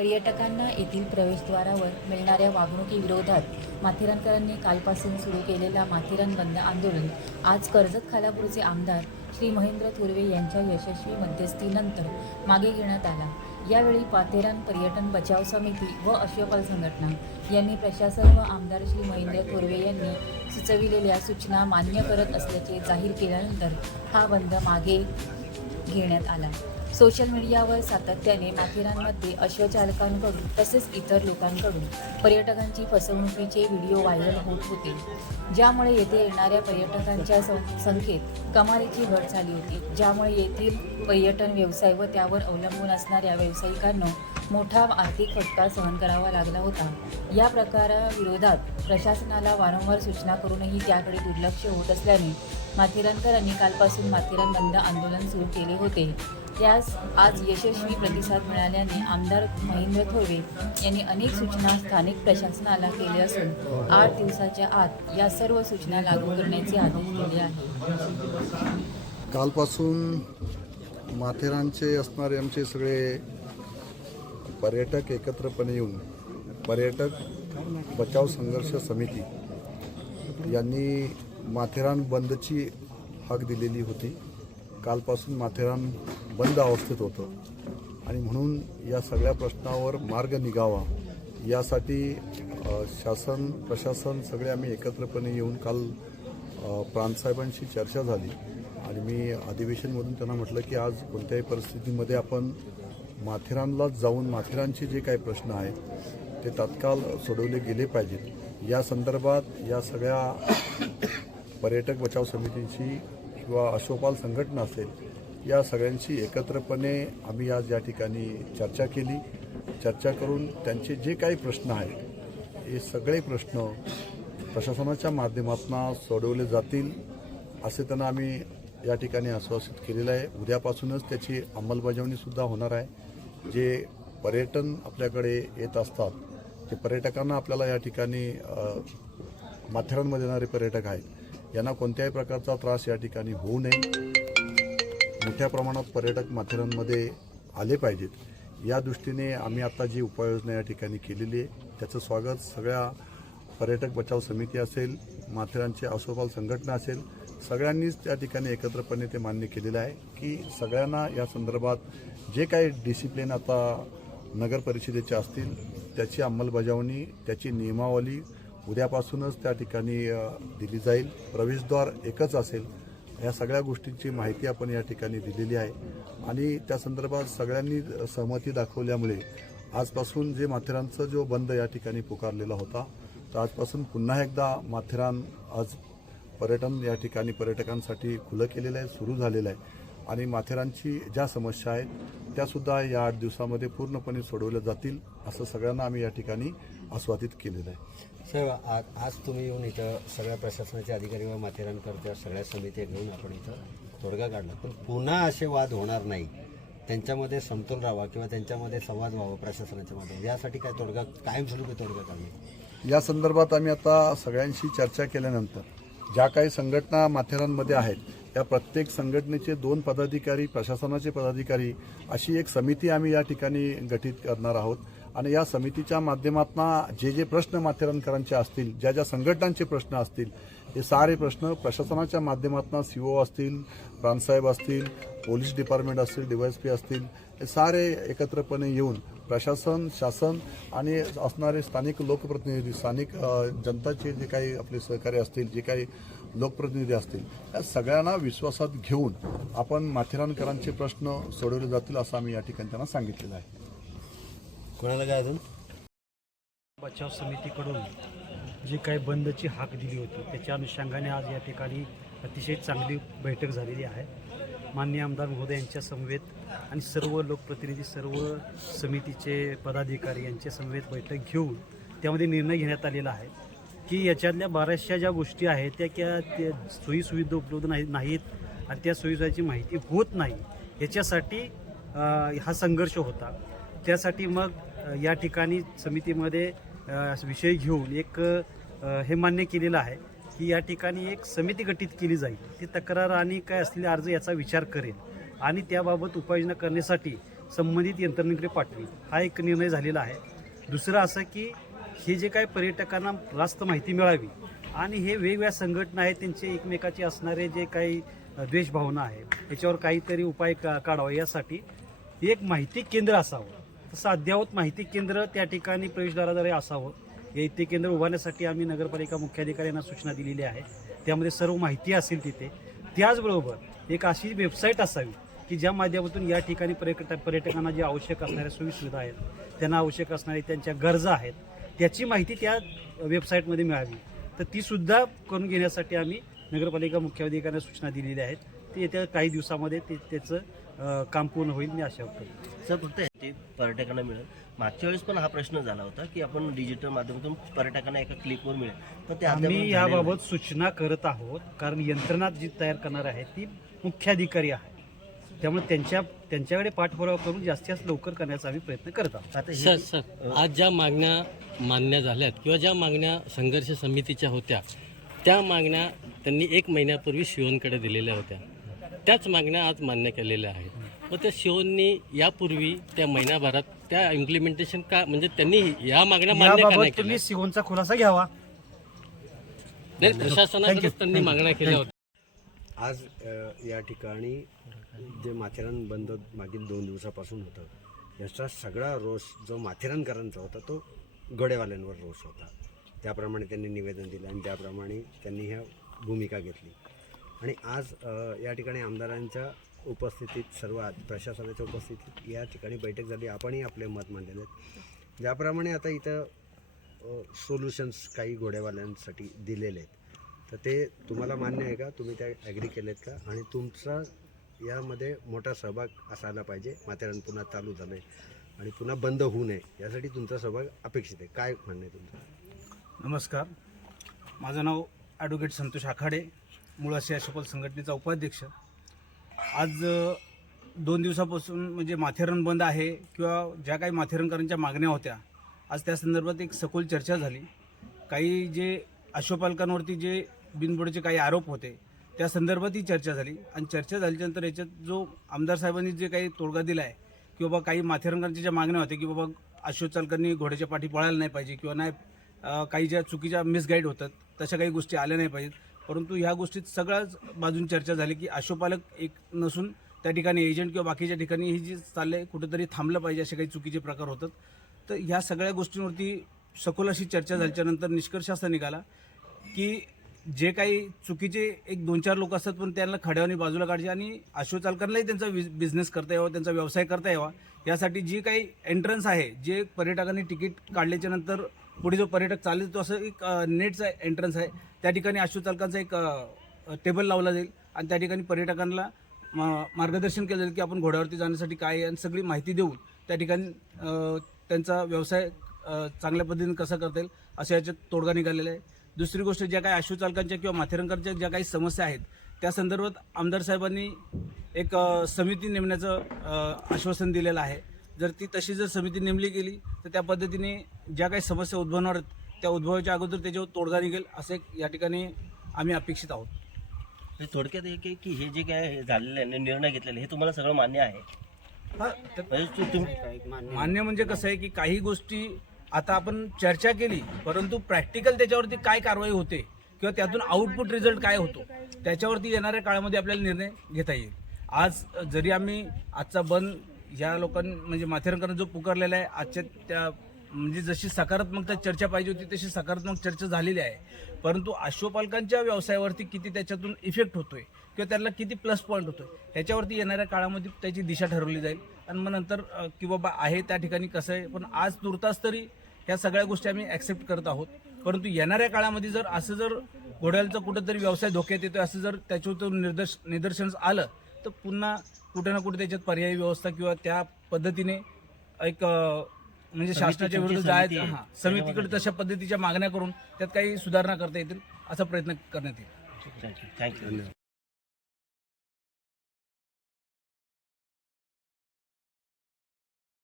पर्यटकांना येथील प्रवेशद्वारावर मिळणाऱ्या वागणुकीविरोधात माथेरानकरांनी कालपासून सुरू केलेला माथेरान बंद आंदोलन. आज कर्जत खालापूरचे आमदार श्री महेंद्र थुर्वे यांच्या यशस्वी मध्यस्थीनंतर मागे घेण्यात आला. यावेळी पाथेरान पर्यटन बचाव समिती व अश्वपाल संघटना यांनी प्रशासन व आमदार श्री महेंद्र थोरवे यांनी सुचविलेल्या सूचना मान्य करत असल्याचे जाहीर केल्यानंतर हा बंद मागे घेण्यात आला. सोशल मीडियावर सातत्याने माथेरानमध्ये अश्वचालकांकडून तसेच इतर लोकांकडून पर्यटकांची फसवणुकीचे व्हिडिओ व्हायरल होत होते. ज्यामुळे येथे येणाऱ्या पर्यटकांच्या सं- संख्येत कमालीची घट झाली होती. ज्यामुळे येथील पर्यटन व्यवसाय व त्यावर अवलंबून असणाऱ्या व्यावसायिकांना मोठा आर्थिक फटका सहन करावा लागला होता. या प्रकाराविरोधात प्रशासनाला वारंवार सूचना करूनही त्याकडे दुर्लक्ष होत असल्याने माथेरानकरांनी कालपासून माथेरान बंद आंदोलन सुरू केले होते. त्यास आज यशस्वी प्रतिसाद मिळाल्याने आमदार महेंद्र थोरवे यांनी अनेक सूचना स्थानिक प्रशासनाला केले असून आठ दिवसाच्या आत या सर्व सूचना लागू करण्याचे आदेश दिले आहेत. कालपासून माथेरानचे असणारे आमचे सगळे पर्यटक एकत्रपणे येऊन पर्यटक बचाव संघर्ष समिती यांनी माथेरान बंदची हाक दिलेली होती. कालपासून माथेरान बंद अवस्थेत होतं. आणि म्हणून या सगळ्या प्रश्नावर मार्ग निघावा यासाठी शासन प्रशासन सगळे आम्ही एकत्रपणे येऊन काल प्रांतसाहेबांशी चर्चा झाली. आणि मी अधिवेशनमधून त्यांना म्हटलं की आज कोणत्याही परिस्थितीमध्ये आपण माथेरानलाच जाऊन माथेरानचे जे काही प्रश्न आहेत ते तात्काळ सोडवले गेले पाहिजेत. या संदर्भात या सगळ्या पर्यटक बचाव समितीची किंवा अशोपाल संघटना असेल या सगळ्यांशी एकत्रपणे आम्ही आज या ठिकाणी चर्चा केली. चर्चा करून त्यांचे जे काही प्रश्न आहेत हे सगळे प्रश्न प्रशासनाच्या माध्यमातून सोडवले जातील असे त्यांना आम्ही या ठिकाणी आश्वासित केलेलं आहे. उद्यापासूनच त्याची अंमलबजावणीसुद्धा होणार आहे. जे पर्यटन आपल्याकडे येत असतात ते पर्यटकांना आपल्याला या ठिकाणी माथेरानमध्ये येणारे पर्यटक आहेत यांना कोणत्याही प्रकारचा त्रास या ठिकाणी होऊ नये. मोठ्या प्रमाणात पर्यटक माथेरानमध्ये आले पाहिजेत. या दृष्टीने आम्ही आता जी उपाययोजना या ठिकाणी केलेली आहे त्याचं स्वागत सगळ्या पर्यटक बचाव समिती असेल माथेरानची आसोपाल संघटना असेल सगळ्यांनीच त्या ठिकाणी एकत्रपणे ते मान्य केलेलं आहे की सगळ्यांना या संदर्भात जे काही डिसिप्लिन आता नगर परिषदेचे असतील त्याची अंमलबजावणी त्याची नियमावली उद्यापासूनच त्या ठिकाणी दिली जाईल. प्रवेशद्वार एकच असेल या सगळ्या गोष्टींची माहिती आपण या ठिकाणी दिलेली आहे. आणि त्या संदर्भात सगळ्यांनी सहमती दाखवल्यामुळे आजपासून जे माथेरानचा जो बंद या ठिकाणी पुकारलेला होता तर आजपासून पुन्हा एकदा माथेरान आज पर्यटन या ठिकाणी पर्यटकांसाठी खुलं केलेलं आहे सुरू झालेलं आहे. आणि माथेरानची ज्या समस्या आहेत त्यासुद्धा या आठ दिवसामध्ये पूर्णपणे सोडवल्या जातील असं सगळ्यांना आम्ही या ठिकाणी आस्वादित केलेलं आहे. साहेब आ- आज तुम्ही येऊन इथं सगळ्या प्रशासनाचे अधिकारी व माथेरानकरच्या सगळ्या समित्या घेऊन आपण इथं तोडगा काढला. पण पुन्हा असे वाद होणार नाही. त्यांच्यामध्ये समतोल राहावा किंवा त्यांच्यामध्ये संवाद व्हावा प्रशासनाच्या माध्यमातून. यासाठी काय तोडगा कायमस्वरूपी तोडगा काढणे या संदर्भात आम्ही आता सगळ्यांशी चर्चा केल्यानंतर ज्या काही संघटना माथेरानमध्ये आहेत या प्रत्येक संघटनेचे दोन पदाधिकारी प्रशासनाचे पदाधिकारी अशी एक समिती आम्ही या ठिकाणी गठीत करणार आहोत. आणि या समितीच्या माध्यमातून जे जे प्रश्न माथेरानकरांचे असतील ज्या ज्या संघटनांचे प्रश्न असतील हे सारे प्रश्न प्रशासनाच्या माध्यमातून सी ओ असतील प्रांतसाहेब असतील पोलीस डिपार्टमेंट असतील डीवायएसपी असतील हे सारे एकत्रपणे येऊन प्रशासन शासन आणि असणारे स्थानिक लोकप्रतिनिधी स्थानिक जनताचे जे काही आपले सहकारी असतील जे काही लोकप्रतिनिधी असतील या सगळ्यांना विश्वासात घेऊन आपण माथेरानकरांचे प्रश्न सोडवले जातील असं आम्ही या ठिकाणी त्यांना सांगितलेलं आहे. कोणाला काय अजून? बचाव समितीकडून जी काही बंदची हाक दिली होती त्याच्या अनुषंगाने आज या ठिकाणी अतिशय चांगली बैठक झालेली आहे. माननीय आमदार महोदय यांच्या समवेत आणि सर्व लोकप्रतिनिधी सर्व समितीचे पदाधिकारी यांच्या समवेत बैठक घेऊन त्यामध्ये निर्णय घेण्यात आलेला आहे की याच्यातल्या बऱ्याचशा ज्या गोष्टी आहेत त्या क्या त्या सोयीसुविधा उपलब्ध नाही नाहीत आणि त्या सोयीसुविधाची माहिती होत नाही याच्यासाठी हा संघर्ष होता. त्यासाठी मग या ठिकाणी समितीमध्ये विषय घेऊन एक हे मान्य केलेलं आहे की या ठिकाणी एक समिती गठीत केली जाईल. ती तक्रार आणि काय असलेले अर्ज याचा विचार करेल आणि त्याबाबत उपाययोजना करण्यासाठी संबंधित यंत्रणेकडे पाठवी हा एक निर्णय झालेला आहे. दुसरं असं की हे जे काय पर्यटकांना रास्त माहिती मिळावी आणि हे वेगवेगळ्या संघटना आहेत त्यांचे एकमेकाचे असणारे जे काही द्वेषभावना आहे याच्यावर काहीतरी उपाय का काढावा यासाठी एक माहिती केंद्र असावं. तसं अद्ययावत माहिती केंद्र त्या ठिकाणी प्रवेशद्वाराद्वारे असावं. हे ते केंद्र उभारण्यासाठी आम्ही नगरपालिका मुख्याधिकाऱ्यांना सूचना दिलेली आहे. त्यामध्ये सर्व माहिती असेल तिथे. त्याचबरोबर एक अशी वेबसाईट असावी की ज्या माध्यमातून या ठिकाणी पर्यटक पर्यटकांना जे आवश्यक असणाऱ्या सोयीसुविधा आहेत त्यांना आवश्यक असणाऱ्या त्यांच्या गरजा आहेत त्याची माहिती त्या वेबसाईटमध्ये मिळावी. तर ती सुद्धा करून घेण्यासाठी आम्ही नगरपालिका मुख्याधिकाऱ्यांना सूचना दिलेल्या आहेत. ते येत्या काही दिवसामध्ये ते त्याचं काम पूर्ण होईल मी आशा करतो. सर फक्त ते पर्यटकांना मिळेल. मागच्या वेळेस पण हा प्रश्न झाला होता की आपण डिजिटल माध्यमातून पर्यटकांना एका क्लिकवर मिळेल. पण ते आम्ही याबाबत सूचना करत आहोत कारण यंत्रणा जी तयार करणार आहे ती मुख्याधिकारी आहे. त्यामुळे त्यांच्या त्यांच्याकडे पाठपुरावा करून जास्तीत जास्त लवकर करण्याचा आम्ही प्रयत्न करत आहोत. आता सर हे सर आज ज्या मागण्या मान्य झाल्यात किंवा ज्या मागण्या संघर्ष समितीच्या होत्या त्या मागण्या त्यांनी एक महिन्यापूर्वी शिवनकडे दिलेल्या होत्या. त्याच मागण्या आज मान्य केलेल्या आहेत. व त्या शिवननी यापूर्वी त्या महिन्याभरात त्या इम्प्लिमेंटेशन का म्हणजे त्यांनी या मागण्या मान्य का नाही याबाबत केल्या? तुम्ही खुलासा घ्यावा. नाही प्रशासनाकडेच त्यांनी मागण्या केल्या होत्या आज अ, या ठिकाणी जे माथेरान बंद मागील दोन दिवसापासून होतं याचा सगळा रोष जो माथेरानकरांचा होता तो गडेवाल्यांवर रोष होता. त्याप्रमाणे त्यांनी निवेदन दिलं आणि त्याप्रमाणे त्यांनी ह्या भूमिका घेतली. आणि आज या ठिकाणी आमदारांच्या उपस्थितीत सर्वात प्रशासनाच्या उपस्थितीत या ठिकाणी बैठक झाली. आपणही आपले मत मांडलेले आहेत. ज्याप्रमाणे आता इथं सोल्युशन्स काही घोडेवाल्यांसाठी दिलेले आहेत. तर ते तुम्हाला मान्य आहे का? तुम्ही त्या ॲग्री केलेत का? आणि तुमचा यामध्ये मोठा सहभाग असायला पाहिजे. माथेरान पुन्हा चालू झालं आहे आणि पुन्हा बंद होऊ नये यासाठी तुमचा सहभाग अपेक्षित आहे. काय म्हणणं आहे तुमचं? नमस्कार. माझं नाव ॲडव्होकेट संतोष आखाडे. मुळाशी अशोपल संघटनेचा उपाध्यक्ष. आज दोन दिवसापासून म्हणजे माथेरण बंद आहे किंवा ज्या काही माथेरणकरांच्या मागण्या होत्या आज त्या संदर्भात एक सखोल चर्चा झाली. काही जे आशोपालकांवरती जे बिनबुडचे काही आरोप होते त्या संदर्भात ही चर्चा झाली. आणि चर्चा झाल्यानंतर याच्यात जो आमदार साहेबांनी जे काही तोडगा दिला आहे की बाबा काही माथेरानकरांच्या ज्या मागण्या होत्या की बाबा अश्वचालकांनी घोड्याच्या पाठी पळायला नाही पाहिजे किंवा नाही काही ज्या चुकीच्या मिसगाईड होतात तशा काही गोष्टी आल्या नाही पाहिजेत. परंतु ह्या गोष्टीत सगळ्याच बाजून चर्चा झाली की आशोपालक एक नसून त्या ठिकाणी एजंट किंवा बाकीच्या ठिकाणी ही जी चाललंय कुठेतरी थांबलं पाहिजे असे काही चुकीचे प्रकार होतात. तर ह्या सगळ्या गोष्टींवरती सखोल अशी चर्चा झाल्याच्यानंतर निष्कर्ष असा निघाला की जे काही चुकीचे एक दोन चार लोक असतात पण त्यांना खड्यावनी बाजूला काढायचे आणि अश्वचालकांनाही त्यांचा बिझनेस करता यावा त्यांचा व्यवसाय करता यावा. यासाठी जी काही एंट्रन्स आहे जे पर्यटकांनी तिकीट काढल्याच्यानंतर पुढे जो पर्यटक चालेल तो असं एक नेटचा एंट्रन्स आहे. त्या ठिकाणी अश्वचालकांचा एक टेबल लावला जाईल आणि त्या ठिकाणी पर्यटकांना मा- मार्गदर्शन केलं जाईल की आपण घोड्यावरती जाण्यासाठी काय आणि सगळी माहिती देऊन त्या ठिकाणी त्यांचा व्यवसाय चांगल्या पद्धतीने कसा करता येईल असं याच्यात तोडगा निघालेला आहे. दुसरी गोष्ट ज्या काही अश्वचालकांच्या किंवा माथेरंकरच्या ज्या काही समस्या आहेत त्या संदर्भात आमदार साहेबांनी एक समिती नेमण्याचं आश्वासन दिलेलं आहे. जर ती तशी जर समिती नेमली गेली तर त्या पद्धतीने ज्या काही समस्या उद्भवणार आहेत त्या उद्भवायच्या अगोदर त्याच्यावर तोडगा निघेल असं एक या ठिकाणी आम्ही अपेक्षित आहोत. थोडक्यात एक आहे की हे जे काय झालेलं आहे निर्णय घेतलेले हे तुम्हाला सगळं मान्य आहे? हा, तर म्हणजे मान्य म्हणजे कसं आहे की काही गोष्टी आता आपण चर्चा केली परंतु प्रॅक्टिकल त्याच्यावरती काय कारवाई होते किंवा त्यातून आउटपुट रिझल्ट काय होतो त्याच्यावरती येणाऱ्या काळामध्ये आपल्याला निर्णय घेता येईल. आज जरी आम्ही आजचा बंद या लोकांनी म्हणजे माथेरकरांना जो पुकारलेला आहे आजच्या त्या म्हणजे जशी सकारात्मकता चर्चा पाहिजे होती तशी सकारात्मक चर्चा झालेली आहे. परंतु अश्वपालकांच्या व्यवसायावरती किती त्याच्यातून इफेक्ट होतोय किंवा त्याला किती प्लस पॉईंट होतोय ह्याच्यावरती येणाऱ्या काळामध्ये त्याची दिशा ठरवली जाईल. आणि मग नंतर की बाबा आहे त्या ठिकाणी कसं आहे पण आज तुर्तास तरी ह्या सगळ्या गोष्टी आम्ही ॲक्सेप्ट करत आहोत. परंतु येणाऱ्या काळामध्ये जर असं जर घोड्यालचं कुठंतरी व्यवसाय धोक्यात येतोय असं जर त्याच्यावर निदर्श निदर्शन आलं तर पुन्हा कुठे ना कुठे त्याच्यात पर्यायी व्यवस्था किंवा त्या पद्धतीने एक म्हणजे शासनाच्या विरुद्ध जायचं. हां समितीकडे तशा पद्धतीच्या मागण्या करून त्यात काही सुधारणा करता येतील असा प्रयत्न करण्यात येईल. थँक्यू